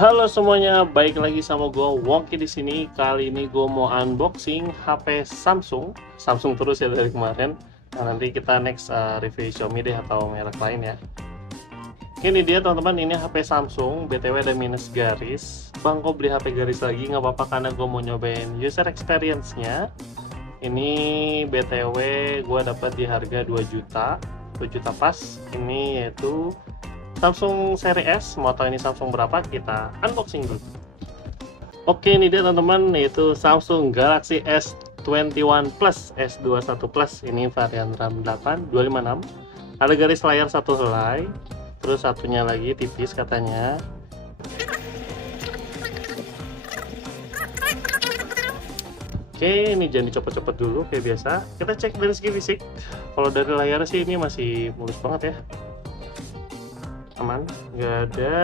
Halo semuanya, baik lagi sama gue Wongki di sini. Kali ini gue mau unboxing HP Samsung terus ya dari kemarin. Nah, nanti kita next review Xiaomi deh atau merek lain ya. Ini dia teman-teman, ini HP Samsung. BTW ada minus garis. Bang, kok beli HP garis lagi? Nggak apa-apa karena gue mau nyobain user experience-nya. Ini BTW gue dapat di harga 2 juta, 2 juta pas. Ini yaitu Samsung seri S. Mau tahu ini Samsung berapa? Kita unboxing dulu. Oke, ini dia teman-teman, yaitu Samsung Galaxy S21 Plus, S21 Plus. Ini varian RAM 8 256. Ada garis layar satu helai, terus satunya lagi tipis katanya. Oke, ini jangan dicopot-copot dulu kayak biasa. Kita cek dari segi fisik. Kalau dari layar sih ini masih mulus banget ya, aman, nggak ada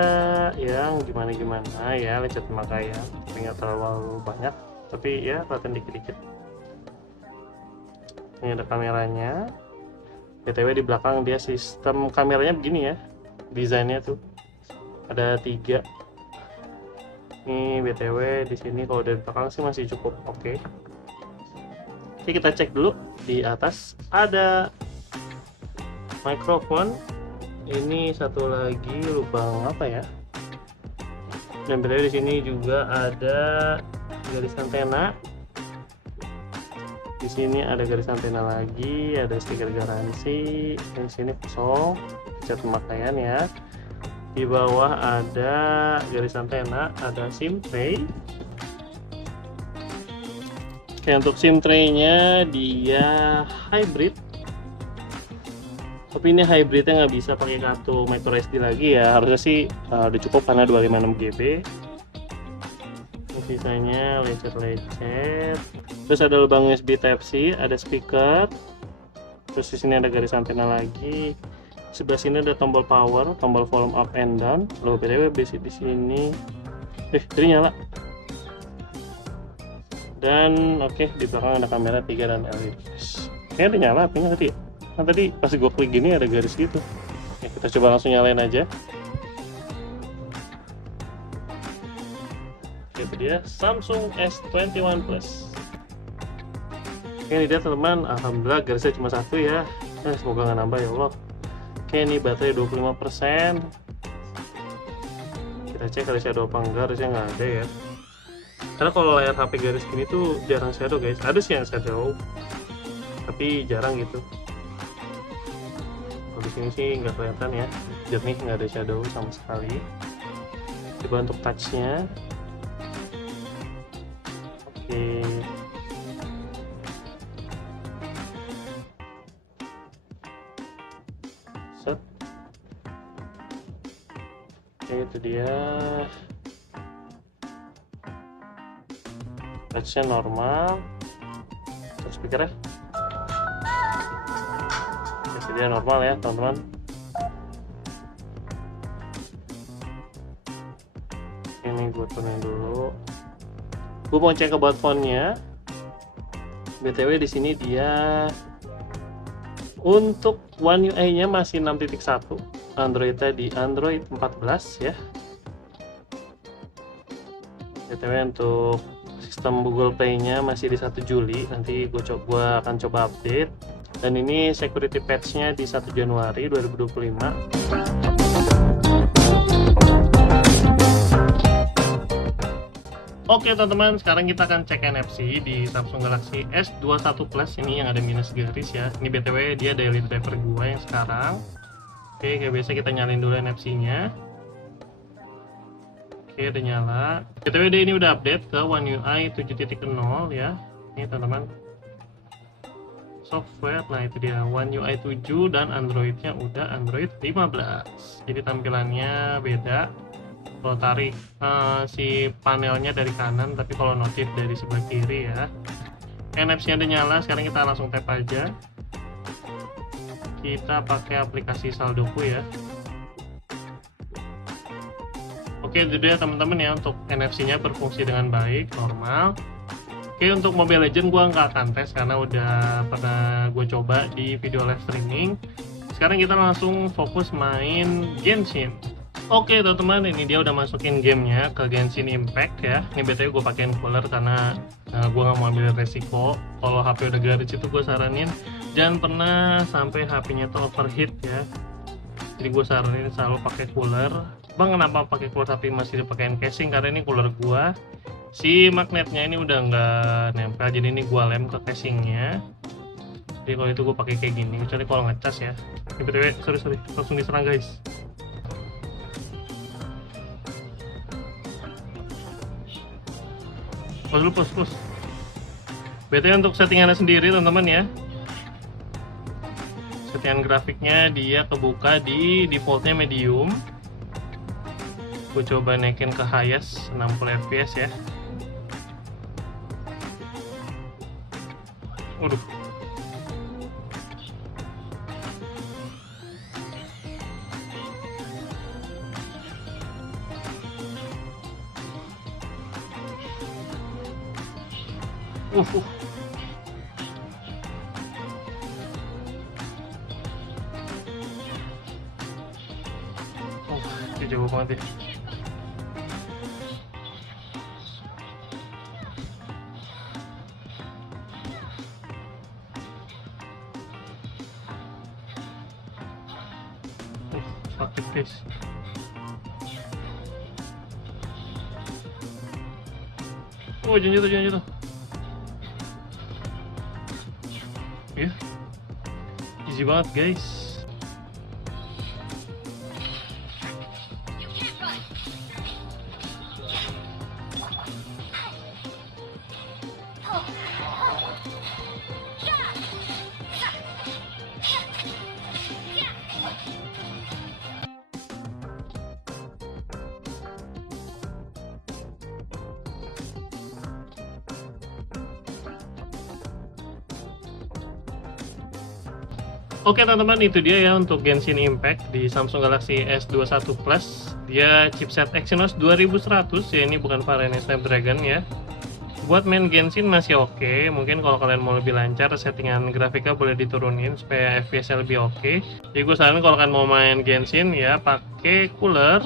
yang gimana-gimana ya, lecet pemakaian, tapi nggak terlalu banyak, tapi ya kelihatan dikit-dikit. Ini ada kameranya. BTW di belakang dia sistem kameranya begini ya, desainnya tuh ada 3. Ini BTW di sini kalau dari belakang sih masih cukup oke. Oke, kita cek dulu. Di atas ada mikrofon. Ini satu lagi lubang apa ya? Dan berada di sini juga ada garis antena. Di sini ada garis antena lagi, ada stiker garansi. Di sini kosong, cat pemakaian ya. Di bawah ada garis antena, ada SIM tray. Oke, untuk SIM tray-nya dia hybrid. Tapi ini hybridnya nggak bisa pakai kartu microSD lagi ya, harusnya sih udah cukup karena 256 GB. Sisanya lecet-lecet. Terus ada lubang USB Type-C, ada speaker. Terus di sini ada garis antena lagi. Sebelah sini ada tombol power, tombol volume up and down. Loh, btw basic di sini. Tadi nyala. Dan oke, di belakang ada kamera 3 dan LED. Kayaknya udah nyala apinya tadi. Nah, tadi pas gue klik gini ada garis gitu. Oke, kita coba langsung nyalain aja. Oke, itu dia Samsung S21 Plus. Oke, ini dia teman-teman, alhamdulillah garisnya cuma satu ya. Semoga nggak nambah ya Allah. Oke, ini baterai 25%. Kita cek ada shadow apa enggak, harusnya nggak ada ya. Karena kalau layar HP garis gini tuh jarang shadow guys. Ada sih yang shadow, tapi jarang gitu. Di sini sih nggak kelihatan ya, jernih, nggak ada shadow sama sekali. Coba untuk touchnya. Oke. Set. Oke, itu dia. Touchnya normal. Terus speakernya dia normal ya teman-teman. Ini gue turunin dulu. Gue mau cek about phone-nya. BTW di sini dia untuk One UI-nya masih 6.1, Android-nya di Android 14 ya. BTW untuk sistem Google Play-nya masih di 1 Juli. Nanti gue akan coba update. Dan ini security patch-nya di 1 Januari 2025. Oke teman-teman, sekarang kita akan cek NFC di Samsung Galaxy S21 Plus. Ini yang ada minus garis ya. Ini BTW dia daily driver gua yang sekarang. Oke, kayak biasa kita nyalain dulu NFC-nya. Oke, udah nyala. BTW dia ini udah update ke One UI 7.0 ya. Ini teman-teman, software. Nah, itu dia One UI 7 dan Android-nya udah Android 15. Jadi tampilannya beda. Kalau tarik si panelnya dari kanan, tapi kalau notif dari sebelah kiri ya. NFC-nya udah nyala, sekarang kita langsung tap aja. Kita pakai aplikasi Saldoku ya. Oke, itu dia teman-teman ya, untuk NFC-nya berfungsi dengan baik, normal. Oke, untuk Mobile Legends gue nggak akan tes karena udah pernah gue coba di video live streaming. Sekarang kita langsung fokus main Genshin. Oke teman-teman, ini dia udah masukin gamenya ke Genshin Impact ya. Ini BTW gue pakein cooler karena gue nggak mau ambil resiko. Kalau HP udah garis itu gue saranin jangan pernah sampai HP-nya tuh overheat ya. Jadi gue saranin selalu pakai cooler. Bang, kenapa pakai cooler tapi masih dipakein casing? Karena ini cooler gue, si magnetnya ini udah nggak nempel, jadi ini gue lem ke casingnya. Jadi kalau itu gue pakai kayak gini, kecuali kalau ngecas ya. Ini BTW, sorry, langsung diserang guys. Pos. BTW untuk settingannya sendiri teman-teman ya. Settingan grafiknya dia kebuka di defaultnya medium. Gue coba naikin ke highest 60 fps ya. Waduh. Oh, dia jauh banget ya. Sakit guys. Oh, jangan jatuh. Ya, easy banget guys. Oke teman-teman, itu dia ya untuk Genshin Impact di Samsung Galaxy S21 Plus. Dia chipset Exynos 2100 ya, ini bukan varian Snapdragon ya. Buat main Genshin masih oke. Mungkin kalau kalian mau lebih lancar, settingan grafiknya boleh diturunin supaya FPS-nya lebih oke. Jadi gue saranin kalau kalian mau main Genshin ya pakai cooler.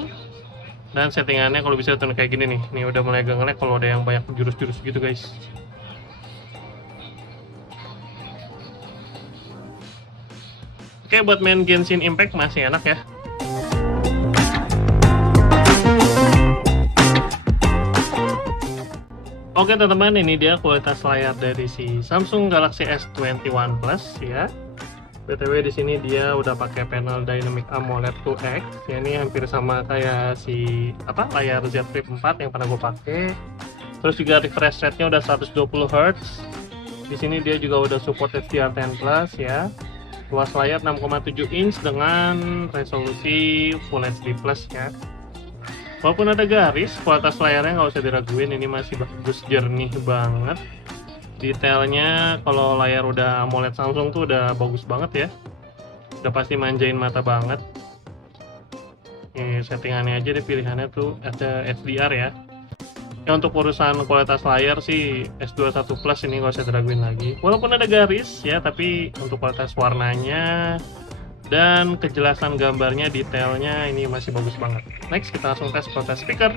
Dan settingannya kalau bisa turun kayak gini nih. Nih udah mulai agak nge-lag kalau ada yang banyak jurus-jurus gitu guys. Oke, buat main Genshin Impact masih enak ya. Oke teman-teman, ini dia kualitas layar dari si Samsung Galaxy S21 Plus ya. BTW di sini dia udah pakai panel Dynamic AMOLED 2X. Ya, ini hampir sama kayak si layar Z Flip 4 yang pernah gue pakai. Terus juga refresh rate-nya udah 120 Hz. Di sini dia juga udah support HDR10 Plus ya. Luas layar 6,7 inch dengan resolusi Full HD Plus ya. Walaupun ada garis, kualitas layarnya nggak usah diraguin, ini masih bagus, jernih banget. Detailnya kalau layar udah AMOLED Samsung tuh udah bagus banget ya. Udah pasti manjain mata banget. Ini settingannya aja deh, pilihannya tuh ada HDR ya. Ya untuk urusan kualitas layar sih S21 Plus ini nggak usah diraguin lagi. Walaupun ada garis ya, tapi untuk kualitas warnanya dan kejelasan gambarnya, detailnya ini masih bagus banget. Next kita langsung tes kualitas speaker.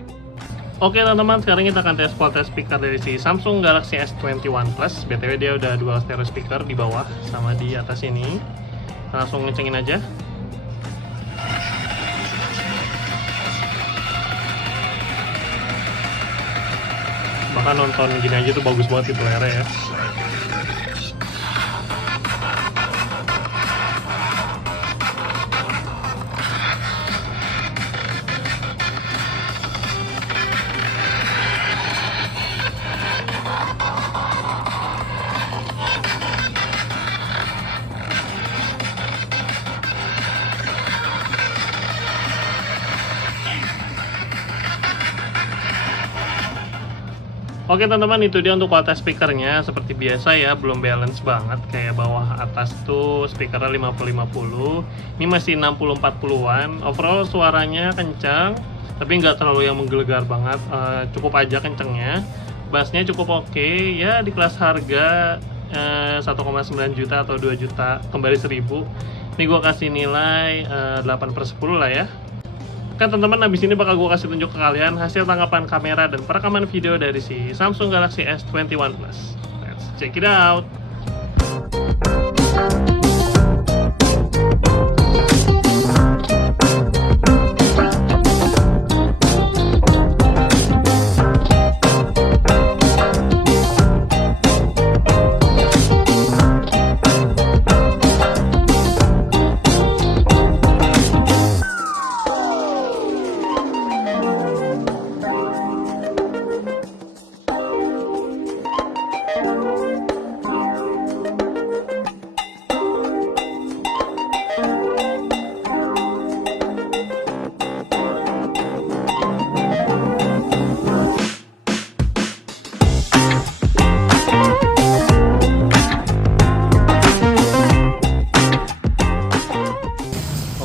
Oke teman-teman, sekarang kita akan tes kualitas speaker dari si Samsung Galaxy S21 Plus. BTW dia udah dual stereo speaker di bawah sama di atas ini. Kita langsung ngecengin aja. Bahkan nonton gini aja tuh bagus banget gitu layarnya ya. Oke teman-teman, itu dia untuk kualitas speakernya. Seperti biasa ya, belum balance banget. Kayak bawah atas tuh speakernya 50-50, ini masih 60-40an. Overall suaranya kencang, tapi nggak terlalu yang menggelegar banget, cukup aja kencengnya. Bassnya cukup oke ya, di kelas harga 1,9 juta atau 2 juta kembali 1000. Ini gue kasih nilai 8/10 lah ya. Kan teman-teman, habis ini bakal gue kasih tunjuk ke kalian hasil tangkapan kamera dan perekaman video dari si Samsung Galaxy S21 Plus. Let's check it out.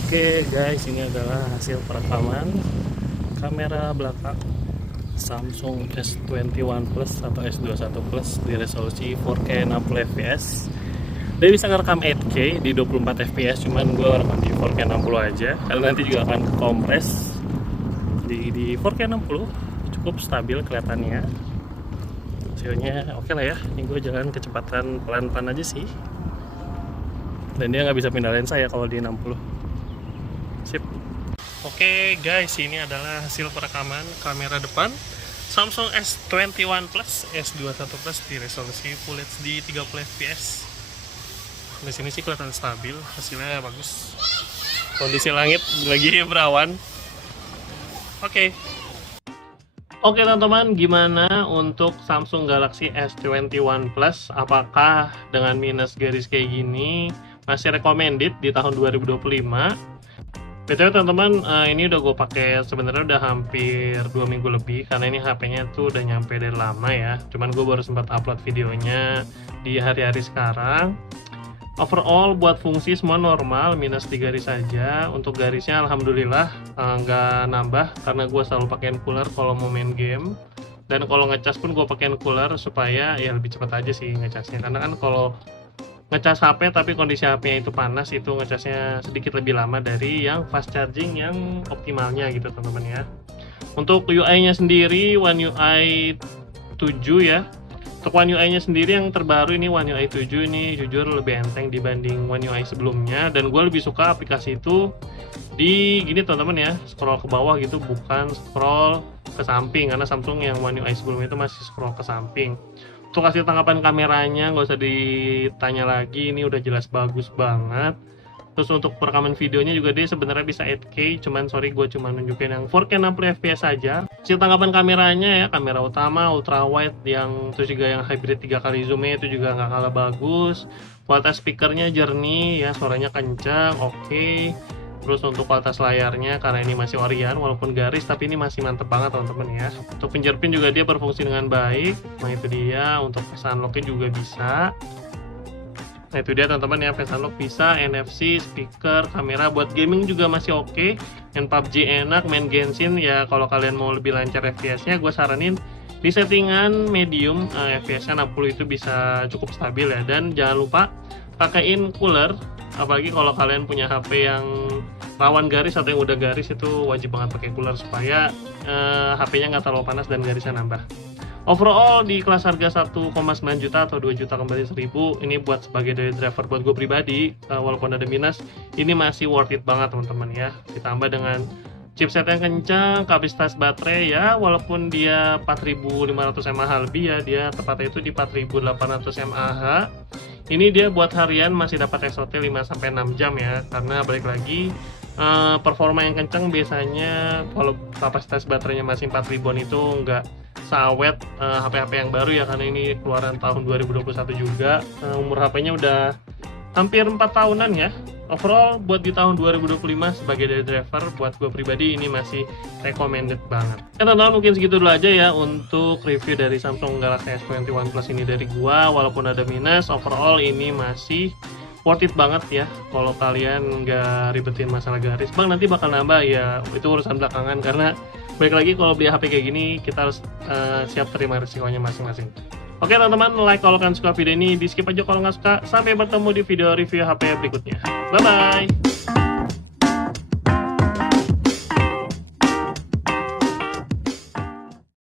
Oke guys, ini adalah hasil perekaman kamera belakang Samsung S21 Plus atau S21 Plus di resolusi 4K 60 fps. Dia bisa ngerekam 8K di 24 fps, cuman gue rekam di 4K 60 aja karena nanti juga akan kompres di 4K 60. Cukup stabil kelihatannya, hasilnya oke lah ya. Ini gue jalan kecepatan pelan-pelan aja sih, dan dia nggak bisa pindah lensa ya kalau di 60. Sip. Oke guys, ini adalah hasil perekaman kamera depan Samsung S21 Plus S21 Plus di resolusi Full HD 30 fps. Di sini sih kelihatan stabil, hasilnya bagus. Kondisi langit lagi berawan. Oke teman-teman, gimana untuk Samsung Galaxy S21 Plus? Apakah dengan minus garis kayak gini masih recommended di tahun 2025? BTW teman-teman, ini udah gue pakai sebenarnya udah hampir 2 minggu lebih, karena ini HP-nya tuh udah nyampe dari lama ya. Cuman gue baru sempat upload videonya di hari-hari sekarang. Overall buat fungsi semua normal, minus di garis saja. Untuk garisnya alhamdulillah nggak nambah, karena gue selalu pakein cooler kalau mau main game. Dan kalau ngecas pun gue pakein cooler supaya ya lebih cepat aja sih ngecasnya. Karena kan kalau ngecas HP tapi kondisi HP-nya itu panas, itu ngecasnya sedikit lebih lama dari yang fast charging yang optimalnya gitu teman-teman ya. Untuk UI-nya sendiri One UI 7 ya. Untuk One UI-nya sendiri yang terbaru ini One UI 7 ini jujur lebih enteng dibanding One UI sebelumnya, dan gue lebih suka aplikasi itu di gini teman-teman ya, scroll ke bawah gitu, bukan scroll ke samping, karena Samsung yang One UI sebelumnya itu masih scroll ke samping. Untuk hasil tangkapan kameranya nggak usah ditanya lagi, ini udah jelas bagus banget. Terus untuk perekaman videonya juga dia sebenarnya bisa 8K, cuman sorry gue cuma nunjukin yang 4K 60 fps saja. Hasil tangkapan kameranya ya, kamera utama ultra wide yang terus juga yang hybrid 3 kali zoomnya itu juga nggak kalah bagus. Kualitas speakernya jernih ya, suaranya kencang, oke. Terus untuk kualitas layarnya, karena ini masih Orient walaupun garis, tapi ini masih mantep banget teman-teman ya. Untuk fingerprint juga dia berfungsi dengan baik. Nah itu dia, untuk face unlock-nya juga bisa. Nah itu dia teman-teman ya, face unlock bisa, NFC, speaker, kamera buat gaming juga masih oke. Main PUBG enak, main Genshin ya kalau kalian mau lebih lancar FPS-nya, gue saranin di settingan medium, FPS-nya 60 itu bisa cukup stabil ya. Dan jangan lupa pakein cooler, apalagi kalau kalian punya HP yang rawan garis atau yang udah garis, itu wajib banget pakai cooler supaya HP-nya nggak terlalu panas dan garisnya nambah. Overall di kelas harga 1,9 juta atau 2 juta kembali 1000, ini buat sebagai daily driver buat gue pribadi, walaupun ada minus, ini masih worth it banget teman-teman ya. Ditambah dengan chipset yang kencang, kapasitas baterai ya, walaupun dia 4500 mAh lebih ya, dia tepatnya itu di 4800 mAh. Ini dia buat harian masih dapat SOT 5-6 jam ya, karena balik lagi performa yang kencang biasanya kalau kapasitas baterainya masih 4000-an itu nggak seawet HP-HP yang baru ya, karena ini keluaran tahun 2021 juga. Umur HP-nya udah hampir 4 tahunan ya. Overall buat di tahun 2025 sebagai daily driver buat gue pribadi ini masih recommended banget. Teman-teman, mungkin segitu dulu aja ya untuk review dari Samsung Galaxy S21 Plus ini dari gua. Walaupun ada minus, overall ini masih worth it banget ya. Kalau kalian nggak ribetin masalah garis, bang nanti bakal nambah ya, itu urusan belakangan. Karena balik lagi kalau beli HP kayak gini kita harus siap terima risikonya masing-masing. Oke teman-teman, like kalau kalian suka video ini, di skip aja kalau nggak suka. Sampai bertemu di video review HP berikutnya. Bye-bye!